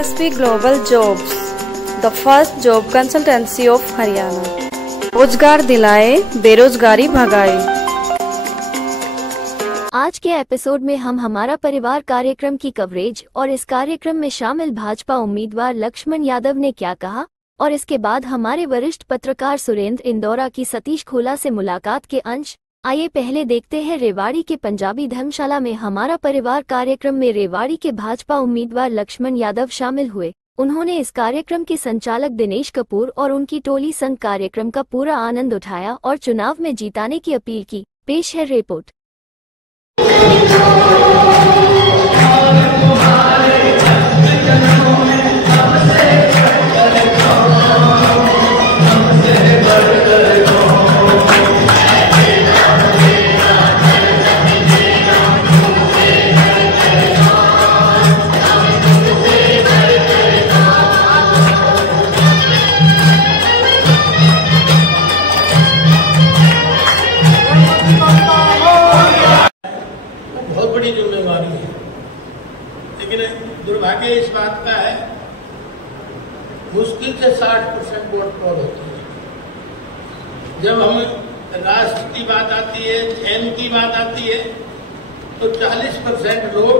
SSP Global Jobs, the first job consultancy of Haryana. रोजगार दिलाए, बेरोजगारी भगाए। आज के एपिसोड में हम हमारा परिवार कार्यक्रम की कवरेज और इस कार्यक्रम में शामिल भाजपा उम्मीदवार लक्ष्मण यादव ने क्या कहा और इसके बाद हमारे वरिष्ठ पत्रकार सुरेंद्र इंदौरा की सतीश खोला से मुलाकात के अंश। आइए पहले देखते हैं रेवाड़ी के पंजाबी धर्मशाला में हमारा परिवार कार्यक्रम में रेवाड़ी के भाजपा उम्मीदवार लक्ष्मण यादव शामिल हुए। उन्होंने इस कार्यक्रम के संचालक दिनेश कपूर और उनकी टोली संग कार्यक्रम का पूरा आनंद उठाया और चुनाव में जीताने की अपील की। पेश है रिपोर्ट। बहुत बड़ी जिम्मेवारी है, लेकिन दुर्भाग्य इस बात का है मुश्किल से 60% वोट पोल होती है। जब हम राष्ट्र की बात आती है, धर्म की बात आती है, तो 40% लोग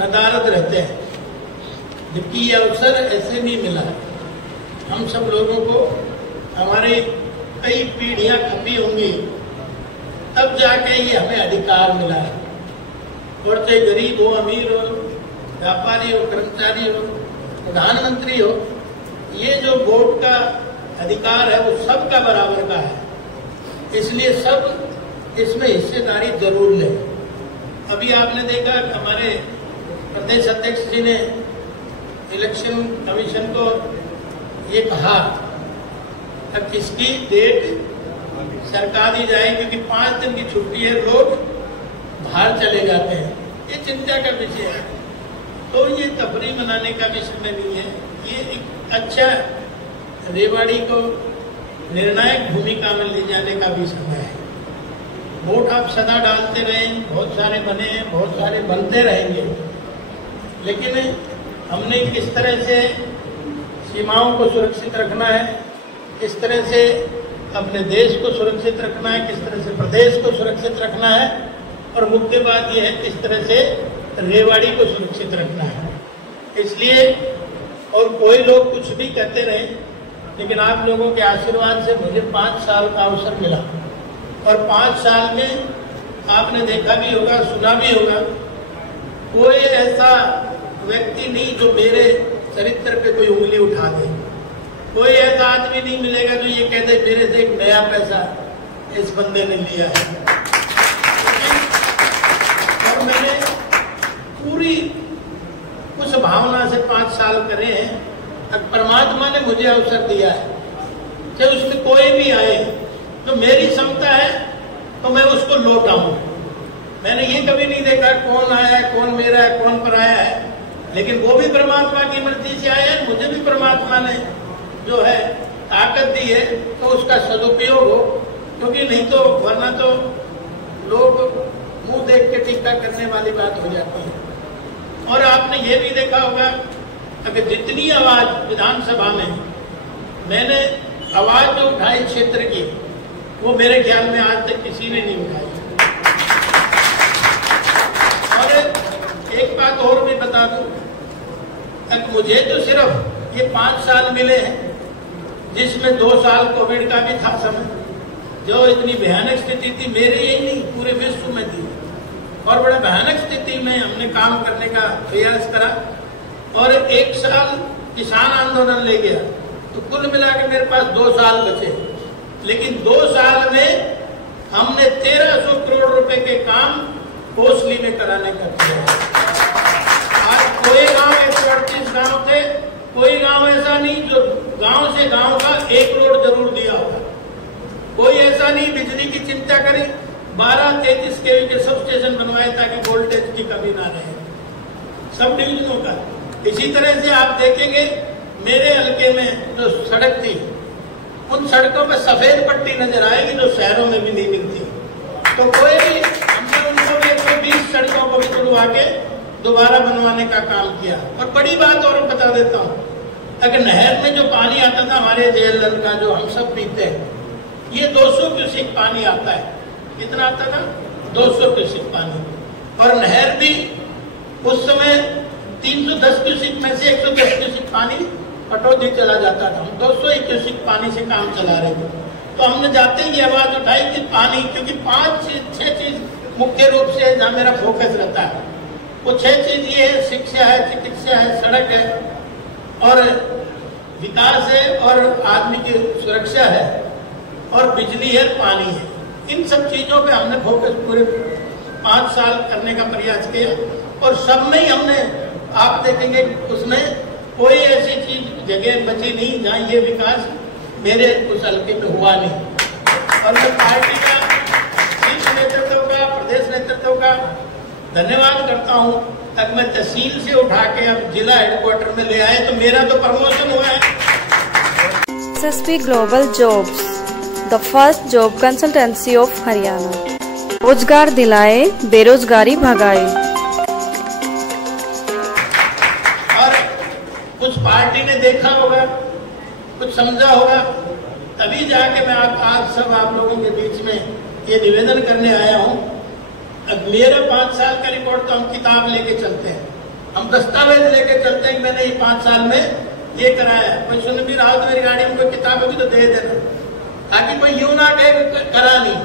नदारद रहते हैं, जबकि ये अवसर ऐसे नहीं मिला। हम सब लोगों को हमारी कई पीढ़ियां खपी होंगी, तब जाके ये हमें अधिकार मिला है। और चाहे गरीब हो, अमीर हो, व्यापारी हो, कर्मचारी हो, प्रधानमंत्री हो, ये जो वोट का अधिकार है वो सबका बराबर का है। इसलिए सब इसमें हिस्सेदारी जरूर लें। अभी आपने देखा हमारे प्रदेश अध्यक्ष जी ने इलेक्शन कमीशन को ये कहा कि इसकी डेट सरकार दी जाए, क्योंकि 5 दिन की छुट्टी है, लोग बाहर चले जाते हैं। ये चिंता का विषय है। तो ये तफरी मनाने का विषय नहीं है। ये एक अच्छा रेवाड़ी को निर्णायक भूमिका में ले जाने का भी समय है। वोट आप सदा डालते रहें, बहुत सारे बने हैं, बहुत सारे बनते रहेंगे, लेकिन हमने किस तरह से सीमाओं को सुरक्षित रखना है, किस तरह से अपने देश को सुरक्षित रखना है, किस तरह से प्रदेश को सुरक्षित रखना है, और मुख्य बात यह है किस तरह से रेवाड़ी को सुरक्षित रखना है। इसलिए और कोई लोग कुछ भी कहते रहे, लेकिन आप लोगों के आशीर्वाद से मुझे 5 साल का अवसर मिला, और 5 साल में आपने देखा भी होगा, सुना भी होगा, कोई ऐसा व्यक्ति नहीं जो मेरे चरित्र पे कोई उंगली उठा दे। कोई ऐसा आदमी नहीं मिलेगा जो ये कह दे मेरे से एक नया पैसा इस बंदे ने लिया है। और मैंने पूरी उस भावना से 5 साल करे हैं। परमात्मा ने मुझे अवसर दिया है, चाहे उसमें कोई भी आए, तो मेरी क्षमता है तो मैं उसको लौटाऊं। मैंने ये कभी नहीं देखा कौन आया है, कौन मेरा है, कौन पराया है, लेकिन वो भी परमात्मा की मर्जी से आया है। मुझे भी परमात्मा ने जो है ताकत दी है, तो उसका सदुपयोग हो, क्योंकि नहीं तो वरना तो लोग मुंह देख के टीका करने वाली बात हो जाती है। और आपने ये भी देखा होगा कि जितनी आवाज विधानसभा में मैंने आवाज जो उठाई क्षेत्र की, वो मेरे ख्याल में आज तक किसी ने नहीं उठाई। और एक बात और भी बता दूं, मुझे तो सिर्फ ये 5 साल मिले हैं, जिसमें 2 साल कोविड का भी था समय, जो इतनी भयानक स्थिति थी, मेरे यही नहीं पूरे विश्व में थी, और बड़े भयानक स्थिति में हमने काम करने का प्रयास करा। और 1 साल किसान आंदोलन ले गया, तो कुल मिला के मेरे पास 2 साल बचे। लेकिन 2 साल में हमने 1300 करोड़ रुपए के काम कोसली में कराने का किया। आज कोई गांव 138 गांव थे, कोई गांव ऐसा नहीं जो गांव से गांव का 1 रोड जरूर दिया होगा। कोई ऐसा नहीं बिजली की चिंता करी, 12-33 केवी के सब स्टेशन बनवाए ताकि वोल्टेज की कमी ना रहे सब डिवीजनों का। इसी तरह से आप देखेंगे मेरे हल्के में जो सड़क थी, उन सड़कों पर सफेद पट्टी नजर आएगी जो शहरों में भी नहीं मिलती। तो कोई हमने उनको भी 120 सड़कों को भी खुलवा के दोबारा बनवाने का काम किया। और बड़ी बात और बता देता हूँ, अगर नहर में जो पानी आता था हमारे जेएलएल का, जो हम सब पीते हैं, ये 200 क्यूसेक पानी आता है। कितना आता था? 200 क्यूसेक पानी। और नहर भी उस समय 310 क्यूसेक में से 110 क्यूसेक पानी कटौती चला जाता था। हम 200 क्यूसेक पानी से काम चला रहे थे। तो हमने जाते ही आवाज उठाई कि पानी, क्योंकि 5-6 चीज मुख्य रूप से जहाँ मेरा फोकस रहता है, वो 6 चीज ये है: शिक्षा है, चिकित्सा है, सड़क है, और विकास है, और आदमी की सुरक्षा है, और बिजली है, पानी है। इन सब चीजों पे हमने फोकस पूरे 5 साल करने का प्रयास किया, और सब में ही हमने, आप देखेंगे उसमें कोई ऐसी चीज जगह बची नहीं जहाँ ये विकास मेरे उस हल्के में हुआ नहीं। और मैं पार्टी का, शीर्ष नेतृत्व का, प्रदेश नेतृत्व का धन्यवाद करता हूँ। तक मैं तहसील से उठा के अब जिला हेडक्वार्टर में ले आए, तो मेरा तो प्रमोशन हुआ है। SSP Global Jobs, the first job consultancy of Haryana. रोजगार दिलाए, बेरोजगारी भगाए। और कुछ पार्टी ने देखा होगा, कुछ समझा होगा, तभी जाके मैं आज सब आप लोगों के बीच में ये निवेदन करने आया हूँ। अब मेरा 5 साल का रिकॉर्ड तो हम किताब लेके चलते हैं, हम दस्तावेज लेके चलते हैं। मैंने ये 5 साल में ये कराया। कोई सुन भी रहा हो तो मेरी गाड़ी में कोई किताब भी तो दे देना, ताकि कोई यूं ना कहे करा नहीं।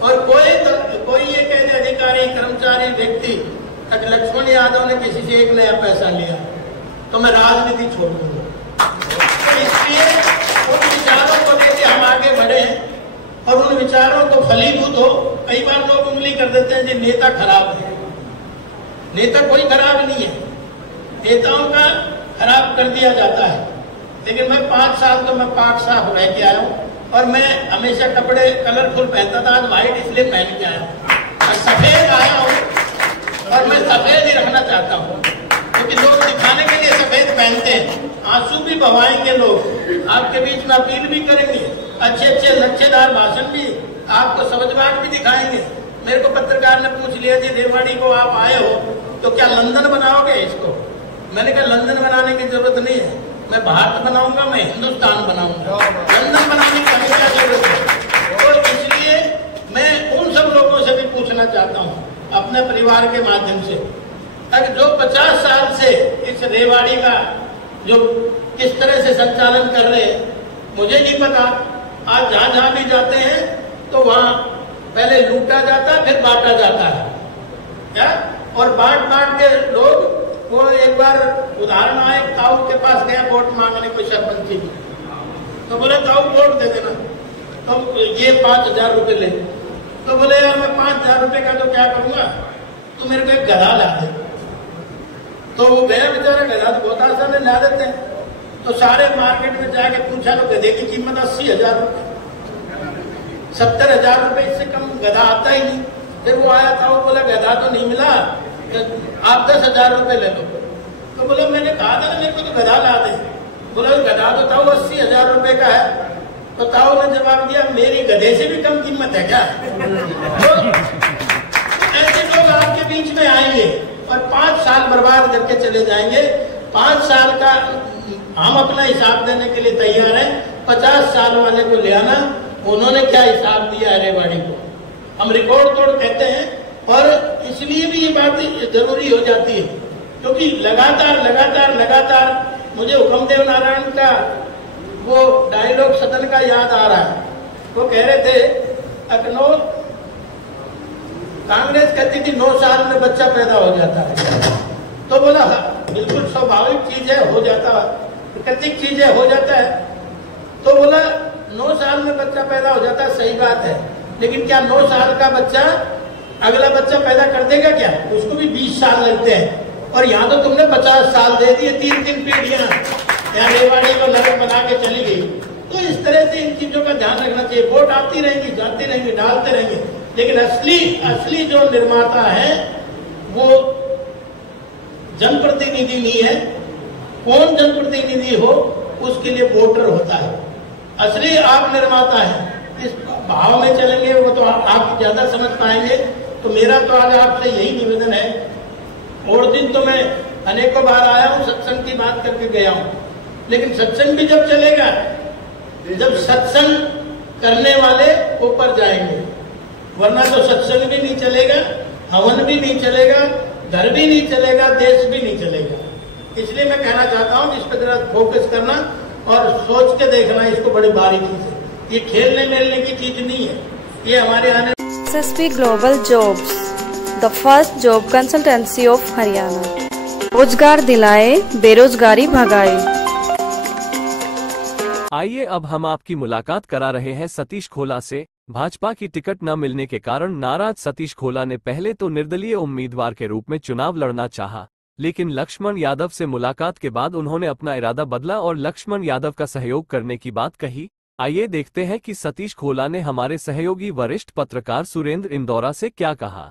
और कोई ये कह दे अधिकारी, कर्मचारी, व्यक्ति, अगर लक्ष्मण यादव ने किसी से 1 नया पैसा लिया तो मैं राजनीति छोड़ दूंगा। तो इसलिए उन विचारों को लेके हम आगे बढ़े और उन विचारों को फलीभूत हो। कई बार लोग उंगली कर देते हैं कि नेता खराब है। नेता कोई खराब नहीं है, नेताओं का खराब कर दिया जाता है। लेकिन मैं 5 साल तो मैं पाक साफ रह के आया हूँ, और मैं हमेशा कपड़े कलरफुल पहनता था, आज व्हाइट इसलिए पहन के आया हूँ। मैं सफेद आया हूँ, और मैं सफेद ही रखना चाहता हूँ, क्योंकि लोग दिखाने के लिए सफेद पहनते हैं। आंसू भी बहाएंगे लोग, आपके बीच में अपील भी करेंगे, अच्छे लच्छेदार भाषण भी, आपको समझबाग भी दिखाएंगे। मेरे को पत्रकार ने पूछ लिया जी, रेवाड़ी को आप आए हो तो क्या लंदन बनाओगे इसको? मैंने कहा लंदन बनाने की जरूरत नहीं है, मैं भारत बनाऊंगा, मैं हिंदुस्तान बनाऊंगा, लंदन बनाने की हमें क्या जरूरत है। तो इसलिए मैं उन सब लोगों से भी पूछना चाहता हूँ अपने परिवार के माध्यम से, ताकि जो 50 साल से इस रेवाड़ी का जो किस तरह से संचालन कर रहे हैं, मुझे नहीं पता। आज जहां भी जाते हैं तो वहां पहले लूटा जाता है, फिर बांटा जाता है क्या? और बांट के लोग, वो एक बार उदाहरण आए, ताऊ के पास गया वोट मांगने कोई सरपंची, तो बोले ताऊ वोट दे देना, तो ये 5000 रुपए ले। तो बोले यार मैं 5000 रुपए का तो क्या करूंगा, तो मेरे को एक गधा ला दे। तो वो गया बेचारा, गधा तो बहुत आसान है, ला देते हैं। तो सारे मार्केट में जाके पूछा तो गधे की कीमत 80,000 रुपए, 70,000 रुपए, इससे कम गधा आता ही नहीं। फिर वो आया था, वो बोला गधा तो नहीं मिला, आप 10,000 रुपए ले लो। तो बोला मैंने कहा था ना मेरे को तो गधा ला दे। बोला गधा तो ताऊ 80,000 रुपए का है। तो ताऊ ने जवाब दिया मेरी गधे से भी कम कीमत है क्या? तो ऐसे लोग आपके बीच में आएंगे और 5 साल बर्बाद करके चले जाएंगे। 5 साल का हम अपना हिसाब देने के लिए तैयार हैं, 50 साल वाले को ले आना, उन्होंने क्या हिसाब दिया है रेवाड़ी को, हम रिकॉर्ड तोड़ कहते हैं। और इसलिए भी ये बात जरूरी हो जाती है, क्योंकि लगातार मुझे हुक्मदेव नारायण का वो डायलॉग सदन का याद आ रहा है। वो कह रहे थे अखनौर कांग्रेस कहती थी 9 साल में बच्चा पैदा हो जाता है। तो बोला बिल्कुल स्वाभाविक चीज है, हो जाता है, प्राकृतिक चीज है, हो जाता है। तो बोला 9 साल में बच्चा पैदा हो जाता है, सही बात है, लेकिन क्या 9 साल का बच्चा अगला बच्चा पैदा कर देगा क्या? उसको भी 20 साल लगते हैं। और यहाँ तो तुमने 50 साल दे दिए, 3 पीढ़ियां यहाँ रेवाड़ी को नगर बना के चली गई। तो इस तरह से इन चीजों का ध्यान रखना चाहिए। वोट आती रहेंगी, जाती रहेंगी, डालते रहेंगे, लेकिन असली जो निर्माता है वो जनप्रतिनिधि नहीं है। कौन जनप्रतिनिधि हो उसके लिए वोटर होता है, असली आप निर्माता है। इस भाव में चलेंगे वो तो आप ज्यादा समझ पाएंगे। तो मेरा तो आज आपसे यही निवेदन है, और दिन तो मैं अनेकों बार आया हूँ, सत्संग की बात करके गया हूँ, लेकिन सत्संग भी जब चलेगा, जब सत्संग करने वाले ऊपर जाएंगे, वरना तो सत्संग भी नहीं चलेगा, हवन भी नहीं चलेगा, घर भी नहीं चलेगा, देश भी नहीं चलेगा। इसलिए मैं कहना चाहता हूँ इस पर जरा फोकस करना और सोच के देखना इसको बड़ी बारीकी से। ये खेलने मिलने की चीज नहीं है, ये हमारे आने SSP Global Jobs, the first job consultancy of Haryana. रोजगार दिलाए, बेरोजगारी भगाए। आइए अब हम आपकी मुलाकात करा रहे हैं सतीश खोला से। भाजपा की टिकट न मिलने के कारण नाराज सतीश खोला ने पहले तो निर्दलीय उम्मीदवार के रूप में चुनाव लड़ना चाहा, लेकिन लक्ष्मण यादव से मुलाकात के बाद उन्होंने अपना इरादा बदला और लक्ष्मण यादव का सहयोग करने की बात कही। आइए देखते हैं कि सतीश खोला ने हमारे सहयोगी वरिष्ठ पत्रकार सुरेंद्र इंदौरा से क्या कहा।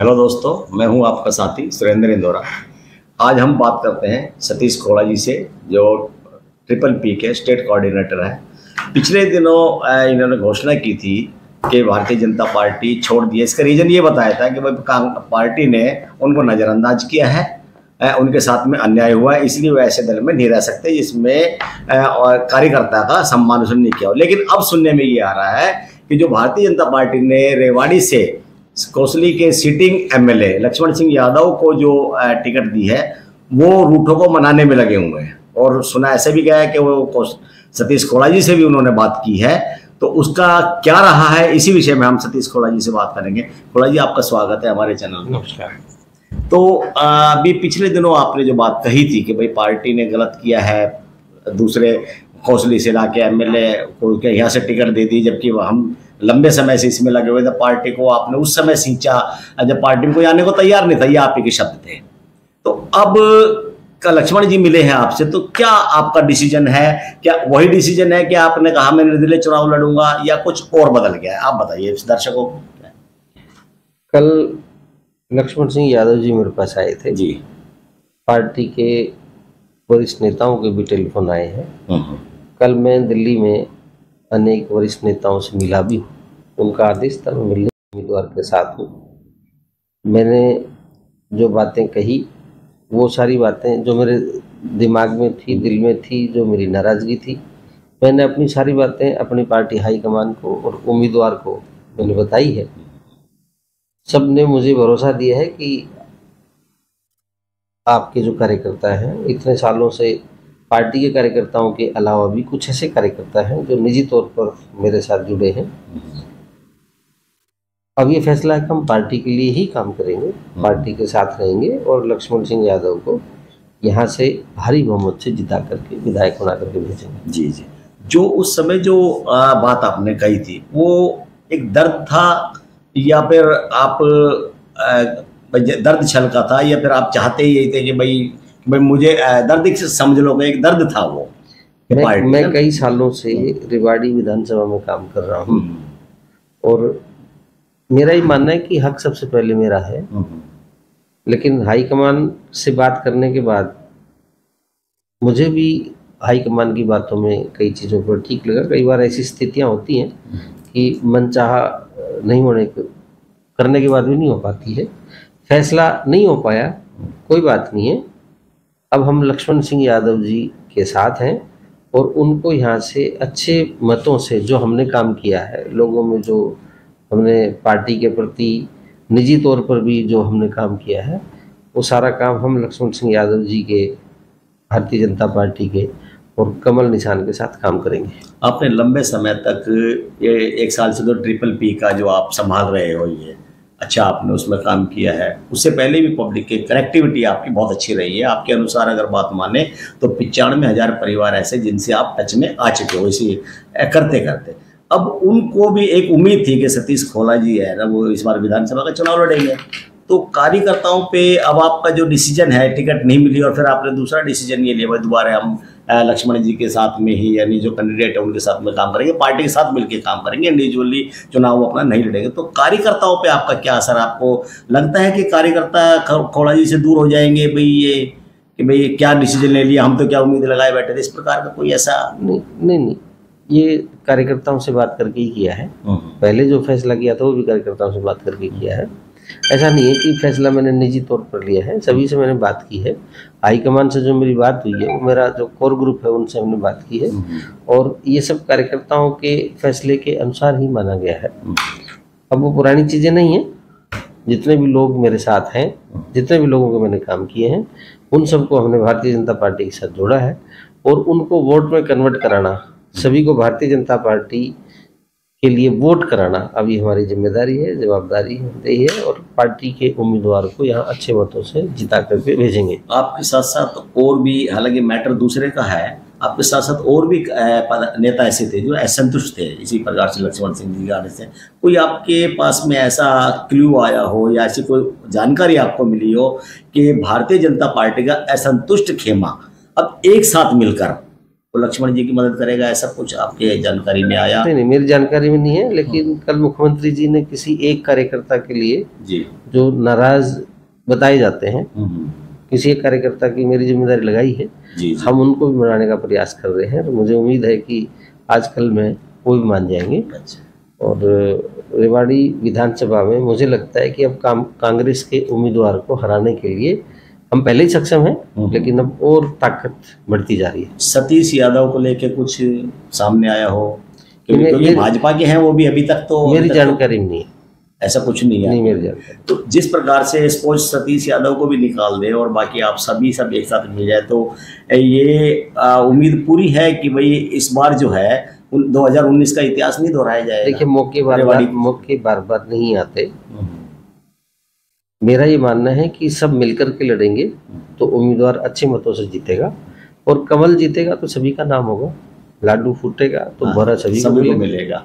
हेलो दोस्तों, मैं हूं आपका साथी सुरेंद्र इंदौरा। आज हम बात करते हैं सतीश खोला जी से, जो PPP के स्टेट कोऑर्डिनेटर है। पिछले दिनों इन्होंने घोषणा की थी कि भारतीय जनता पार्टी छोड़ दी है। इसका रीज़न ये बताया था कि भाई पार्टी ने उनको नज़रअंदाज किया है, उनके साथ में अन्याय हुआ है, इसलिए वो ऐसे दल में नहीं रह सकते जिसमें कार्यकर्ता का सम्मान उसने नहीं किया हो। लेकिन अब सुनने में ये आ रहा है कि जो भारतीय जनता पार्टी ने रेवाड़ी से कोसली के सिटिंग MLA लक्ष्मण सिंह यादव को जो टिकट दी है, वो रूठों को मनाने में लगे हुए हैं। और सुना ऐसे भी गया है कि वो सतीश खोला जी से भी उन्होंने बात की है। तो उसका क्या रहा है, इसी विषय में हम सतीश खोला जी से बात करेंगे। खोला जी, आपका स्वागत है हमारे चैनल में। नमस्कार। तो अभी पिछले दिनों आपने जो बात कही थी कि भाई पार्टी ने गलत किया है, दूसरे कोसली से लाके MLA को यहाँ से टिकट दे दी, जबकि हम लंबे समय से इसमें लगे हुए थे। पार्टी को आपने उस समय सींचा जब पार्टी में कोई आने को तैयार नहीं था, ये आप ही के शब्द थे। तो अब का लक्ष्मण जी मिले हैं आपसे, तो क्या आपका डिसीजन है? क्या वही डिसीजन है कि आपने कहा मैं निर्दलीय चुनाव लड़ूंगा, या कुछ और बदल गया है? आप बताइए दर्शकों को। कल लक्ष्मण सिंह यादव जी मेरे पास आए थे जी। पार्टी के वरिष्ठ नेताओं के भी टेलीफोन आए हैं। कल मैं दिल्ली में अनेक वरिष्ठ नेताओं से मिला भी हूँ। उनका आदेश था मैं मिलने उम्मीदवार के साथ हूँ। मैंने जो बातें कही, वो सारी बातें जो मेरे दिमाग में थी, दिल में थी, जो मेरी नाराज़गी थी, मैंने अपनी सारी बातें अपनी पार्टी हाईकमान को और उम्मीदवार को मैंने बताई है। सब ने मुझे भरोसा दिया है कि आपके जो कार्यकर्ता हैं, इतने सालों से पार्टी के कार्यकर्ताओं के अलावा भी कुछ ऐसे कार्यकर्ता हैं जो निजी तौर पर मेरे साथ जुड़े हैं। अब ये फैसला है कि हम पार्टी के लिए ही काम करेंगे, पार्टी के साथ रहेंगे और लक्ष्मण सिंह यादव को यहाँ से भारी बहुमत से जिता करके विधायक बना करके भेजेंगे। जी जी। जो उस समय जो बात आपने कही थी, वो एक दर्द था या फिर आप दर्द छलका था, या फिर आप चाहते ही थे कि भाई मुझे दर्द से समझ लो, एक दर्द था वो? मैं कई सालों से रेवाड़ी विधानसभा में काम कर रहा हूँ और मेरा ही मानना है कि हक सबसे पहले मेरा है। लेकिन हाईकमान से बात करने के बाद मुझे भी हाईकमान की बातों में कई चीज़ों पर ठीक लगा। कई बार ऐसी स्थितियाँ होती हैं कि मनचाहा नहीं होने करने के बाद भी नहीं हो पाती है, फैसला नहीं हो पाया, कोई बात नहीं है। अब हम लक्ष्मण सिंह यादव जी के साथ हैं और उनको यहाँ से अच्छे मतों से जो हमने काम किया है, लोगों में जो हमने पार्टी के प्रति निजी तौर पर भी जो हमने काम किया है, वो सारा काम हम लक्ष्मण सिंह यादव जी के, भारतीय जनता पार्टी के और कमल निशान के साथ काम करेंगे। आपने लंबे समय तक ये 1 साल से तो PPP का जो आप संभाल रहे हो, ये अच्छा आपने उसमें काम किया है। उससे पहले भी पब्लिक की कनेक्टिविटी आपकी बहुत अच्छी रही है। आपके अनुसार अगर बात माने तो 95,000 परिवार ऐसे जिनसे आप टच में आ चुके हो इसी करते करते। अब उनको भी एक उम्मीद थी कि सतीश खोला जी है ना, वो इस बार विधानसभा का चुनाव लड़ेंगे। तो कार्यकर्ताओं पे अब आपका जो डिसीजन है, टिकट नहीं मिली और फिर आपने दूसरा डिसीजन ये लिया, दोबारा हम लक्ष्मण जी के साथ में ही, यानी जो कैंडिडेट है उनके साथ में काम करेंगे, पार्टी के साथ मिलकर काम करेंगे, इंडिविजुअली चुनाव अपना नहीं लड़ेंगे। तो कार्यकर्ताओं पे आपका क्या असर? आपको लगता है कि कार्यकर्ता खोला जी से दूर हो जाएंगे, भाई ये कि भाई क्या डिसीजन ले लिया, हम तो क्या उम्मीद लगाए बैठे थे, इस प्रकार का कोई ऐसा? नहीं, ये कार्यकर्ताओं से बात करके ही किया है। पहले जो फैसला किया था वो भी कार्यकर्ताओं से बात करके किया है। ऐसा नहीं है कि फैसला मैंने निजी तौर पर लिया है, सभी से मैंने बात की है। हाईकमान से जो मेरी बात हुई है वो मेरा जो कोर ग्रुप है उनसे हमने बात की है और ये सब कार्यकर्ताओं के फैसले के अनुसार ही माना गया है। अब वो पुरानी चीज़ें नहीं हैं। जितने भी लोग मेरे साथ हैं, जितने भी लोगों के मैंने काम किए हैं, उन सबको हमने भारतीय जनता पार्टी के साथ जोड़ा है और उनको वोट में कन्वर्ट कराना, सभी को भारतीय जनता पार्टी के लिए वोट कराना अभी हमारी जिम्मेदारी है, जवाबदारी है और पार्टी के उम्मीदवार को यहाँ अच्छे मतों से जिता करके भेजेंगे। आपके साथ साथ और भी, हालांकि मैटर दूसरे का है, आपके साथ साथ और भी नेता ऐसे थे जो असंतुष्ट थे इसी प्रकार से लक्ष्मण सिंह जी के आने से। कोई आपके पास में ऐसा क्लू आया हो या ऐसी कोई जानकारी आपको मिली हो कि भारतीय जनता पार्टी का असंतुष्ट खेमा अब एक साथ मिलकर तो लक्ष्मण जी की मदद करेगा, ऐसा कुछ आपके जानकारी में आया? नहीं, मेरी जानकारी में नहीं है, लेकिन कल मुख्यमंत्री जी ने किसी एक कार्यकर्ता के लिए जी जो नाराज बताए जाते हैं, किसी एक कार्यकर्ता की मेरी जिम्मेदारी लगाई है। जी। हम उनको भी मनाने का प्रयास कर रहे हैं और मुझे उम्मीद है कि आज कल में वो भी मान जाएंगे। और रेवाड़ी विधानसभा में मुझे लगता है कि अब कांग्रेस के उम्मीदवार को हराने के लिए हम पहले ही सक्षम हैं, लेकिन अब और ताकत बढ़ती जा रही है। सतीश यादव को लेके कुछ सामने आया हो? क्योंकि भाजपा के हैं वो भी अभी तक तो मेरी जानकारी में नहीं है, ऐसा कुछ नहीं है। नहीं मेरी जानकारी। तो जिस प्रकार से सपोज सतीश यादव को भी निकाल दे और बाकी आप सभी सब एक साथ मिल जाए तो ये उम्मीद पूरी है कि भाई इस बार जो है 2019 का इतिहास नहीं दोहराया जाएगा। देखिए, मौके बार बार नहीं आते। मेरा ये मानना है कि सब मिलकर के लड़ेंगे तो उम्मीदवार अच्छे मतों से जीतेगा और कमल जीतेगा तो सभी का नाम होगा, लाडू फूटेगा तो भरा सभी को मिलेगा।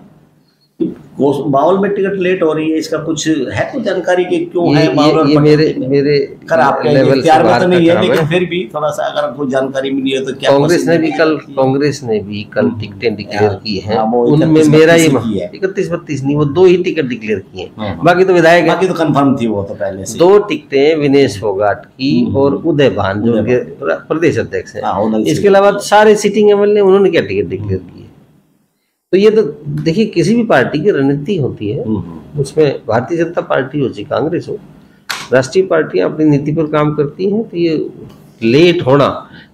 माहौल में टिकट लेट हो रही है, इसका कुछ है तो जानकारी कि क्यों है? ये मेरे आपके इख्तियार में तो नहीं है, लेकिन फिर भी थोड़ा सा अगर कोई जानकारी मिली है तो क्या? कांग्रेस ने भी कल टिकटें डिक्लेयर की हैं, उनमें मेरा ये 31-32 नहीं, वो 2 ही टिकट डिक्लेयर किए हैं, बाकी तो विधायक, बाकी तो कंफर्म थी वो तो पहले से। 2 टिकटें विनेश फोगाट की और उदय भान जो उनके प्रदेश अध्यक्ष है। इसके अलावा सारे सिटिंग एमएलए ने उन्होंने क्या टिकट डिक्लेयर की? तो ये तो देखिए, किसी भी पार्टी की रणनीति होती है, उसमें भारतीय जनता पार्टी हो चाहे कांग्रेस हो, राष्ट्रीय पार्टियां अपनी नीति पर काम करती हैं, तो ये लेट होना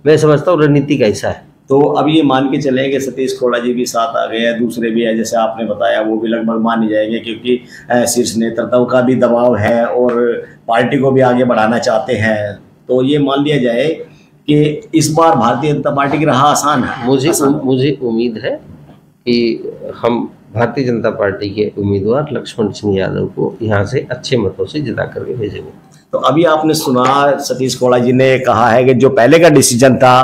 मैं समझता हूँ रणनीति का हिस्सा है। तो अब ये मान के चलें कि सतीश खोड़ा जी भी साथ आ गए हैं, दूसरे भी है जैसे आपने बताया, वो भी लगभग मान ही जाएंगे क्योंकि शीर्ष नेतृत्व का भी दबाव है और पार्टी को भी आगे बढ़ाना चाहते हैं। तो ये मान लिया जाए कि इस बार भारतीय जनता पार्टी की राह आसान है। मुझे उम्मीद है कि हम भारतीय जनता पार्टी के उम्मीदवार लक्ष्मण सिंह यादव को यहाँ से अच्छे मतों से जिता करके भेजेंगे। तो अभी आपने सुना सतीश खोड़ा जी ने कहा है कि जो पहले का डिसीजन था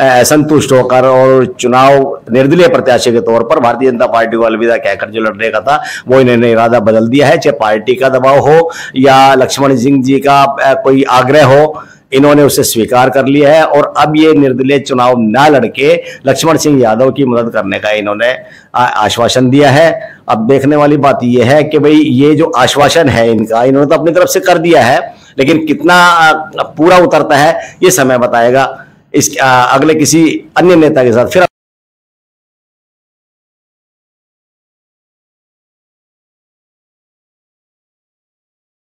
असंतुष्ट होकर और चुनाव निर्दलीय प्रत्याशी के तौर पर भारतीय जनता पार्टी को अलविदा कहकर जो लड़ने का था, वो इन्होंने इरादा बदल दिया है। चाहे पार्टी का दबाव हो या लक्ष्मण सिंह जी का कोई आग्रह हो, इन्होंने उसे स्वीकार कर लिया है और अब ये निर्दलीय चुनाव न लड़के लक्ष्मण सिंह यादव की मदद करने का इन्होंने आश्वासन दिया है। अब देखने वाली बात ये है कि भाई ये जो आश्वासन है इनका, इन्होंने तो अपनी तरफ से कर दिया है, लेकिन कितना पूरा उतरता है ये समय बताएगा। इस अगले किसी अन्य नेता के साथ फिर